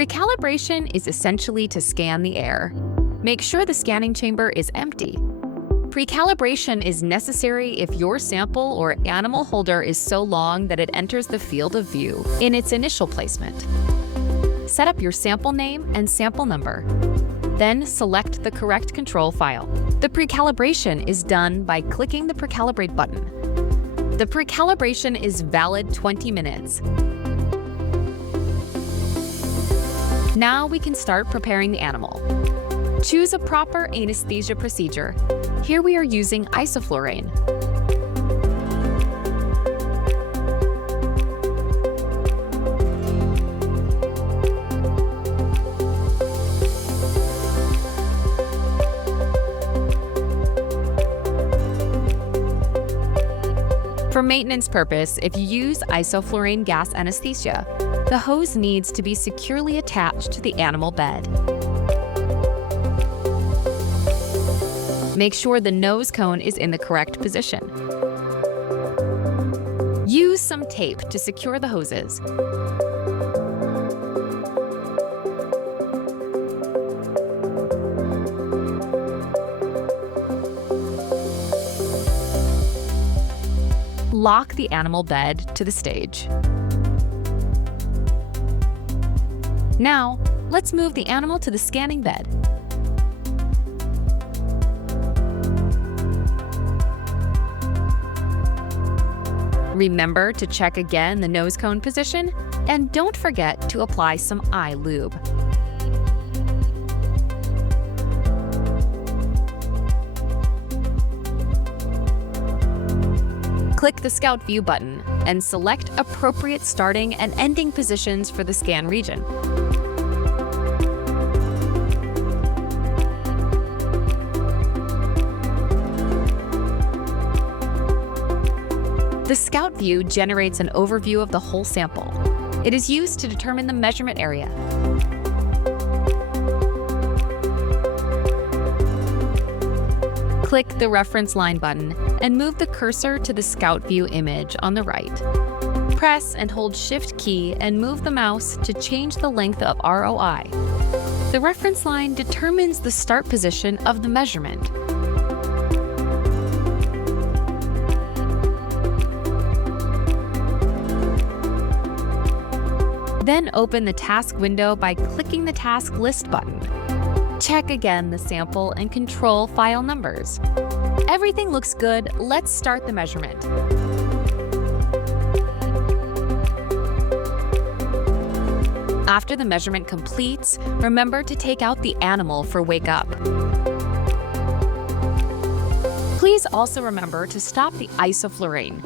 Precalibration is essentially to scan the air. Make sure the scanning chamber is empty. Precalibration is necessary if your sample or animal holder is so long that it enters the field of view in its initial placement. Set up your sample name and sample number. Then select the correct control file. The precalibration is done by clicking the Precalibrate button. The precalibration is valid 20 minutes. Now we can start preparing the animal. Choose a proper anesthesia procedure. Here we are using isoflurane. For maintenance purpose, if you use isoflurane gas anesthesia, the hose needs to be securely attached to the animal bed. Make sure the nose cone is in the correct position. Use some tape to secure the hoses. Lock the animal bed to the stage. Now, let's move the animal to the scanning bed. Remember to check again the nose cone position, and don't forget to apply some eye lube. Click the Scout View button and select appropriate starting and ending positions for the scan region. The Scout View generates an overview of the whole sample. It is used to determine the measurement area. Click the Reference Line button and move the cursor to the Scout View image on the right. Press and hold Shift key and move the mouse to change the length of ROI. The reference line determines the start position of the measurement. Then open the task window by clicking the Task List button. Check again the sample and control file numbers. Everything looks good. Let's start the measurement. After the measurement completes, remember to take out the animal for wake up. Please also remember to stop the isoflurane.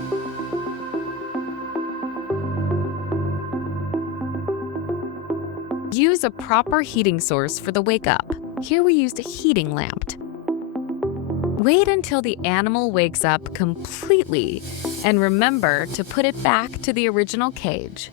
Use a proper heating source for the wake up. Here we used a heating lamp. Wait until the animal wakes up completely, and remember to put it back to the original cage.